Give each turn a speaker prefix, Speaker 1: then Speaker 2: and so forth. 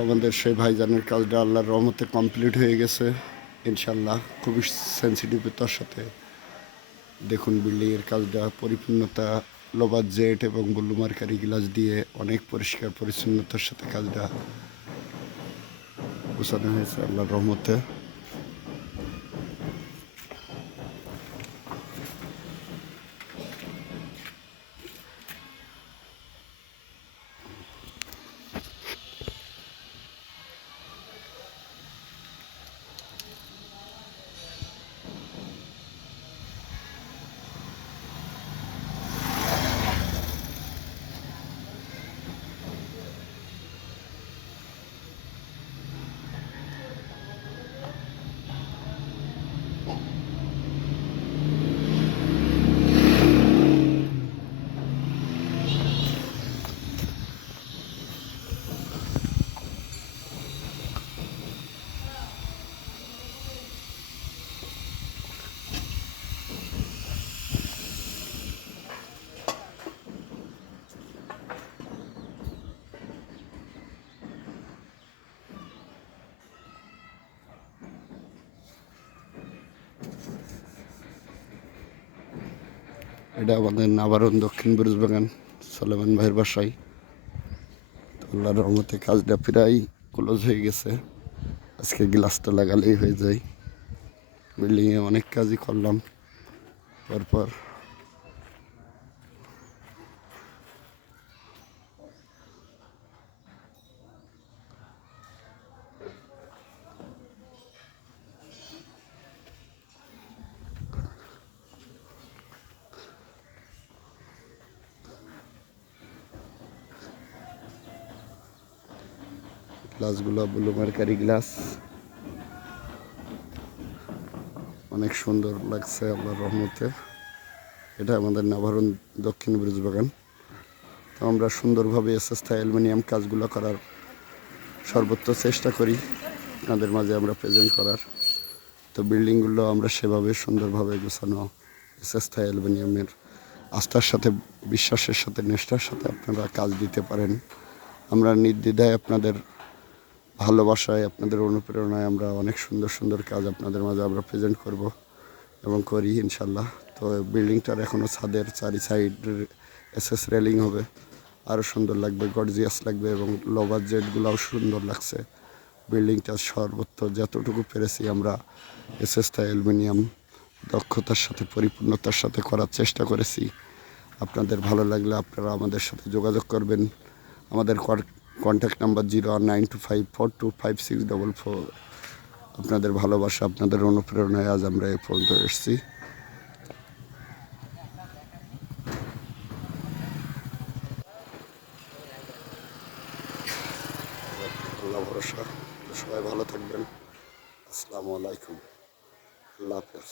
Speaker 1: আমাদের সেই ভাইজানের কাজটা আল্লাহর রহমতে কমপ্লিট হয়ে গেছে। ইনশাল্লাহ খুবই সেন্সিটিভিতার সাথে। দেখুন বিল্ডিংয়ের কাজটা, পরিপূর্ণতা, লোবার জেট এবং বুল্লুমারকারি মার্কারি গ্লাস দিয়ে অনেক পরিষ্কার, পরিচ্ছন্নতার সাথে কাজটা গোছানো হয়েছে আল্লাহর রহমতে। এটা আমাদের নাবারণ দক্ষিণ ব্রুজবাগান সালেমান ভাইয়ের বাসাই আল্লাহর রহমতে কাজটা প্রায় ক্লোজ হয়ে গেছে। আজকে গ্লাসটা লাগালেই হয়ে যায়। বিল্ডিংয়ে অনেক কাজই করলাম। পরপর গ্লাসগুলো ব্লু মার্কারি গ্লাস। অনেক সুন্দর লাগছে আল্লাহর রহমতে। এটা আমাদের নাভারণ দক্ষিণ ব্রিজ বাগান। তো আমরা সুন্দরভাবে এসএসটা অ্যালুমিনিয়াম কাজগুলো করার সর্বোচ্চ চেষ্টা করি আপনাদের মাঝে আমরা প্রেজেন্ট করার। তো বিল্ডিংগুলো আমরা সেভাবে সুন্দরভাবে গোছানো এসএসটা অ্যালুমিনিয়ামের আস্থার সাথে, বিশ্বাসের সাথে নিষ্ঠার সাথে আপনারা কাজ দিতে পারেন। আমরা নির্দ্বিধায় আপনাদের ভালোবাসায়, আপনাদের অনুপ্রেরণায় আমরা অনেক সুন্দর সুন্দর কাজ আপনাদের মাঝে আমরা প্রেজেন্ট করব এবং করি ইনশাল্লাহ তো বিল্ডিংটার এখনও ছাদের চারি সাইড এসএস রেলিং হবে। আরও সুন্দর লাগবে গর্জিয়াস লাগবে এবং লোভার জেটগুলোও সুন্দর লাগছে। বিল্ডিংটা সর্বত্র যতটুকু পেরেছি আমরা এসএসটা অ্যালুমিনিয়াম দক্ষতার সাথে, পরিপূর্ণতার সাথে করার চেষ্টা করেছি। আপনাদের ভালো লাগলে আপনারা আমাদের সাথে যোগাযোগ করবেন। আমাদের contact number zero nine two five four two five six double four আপনাদের ভালোবাসা, আপনাদের অনুপ্রেরণায় আজ আমরা এই পর্যন্ত এসেছি। আল্লাহ ভরসা। সবাই ভালো থাকবেন। আসসালামু আলাইকুম। আল্লাহ হাফেজ।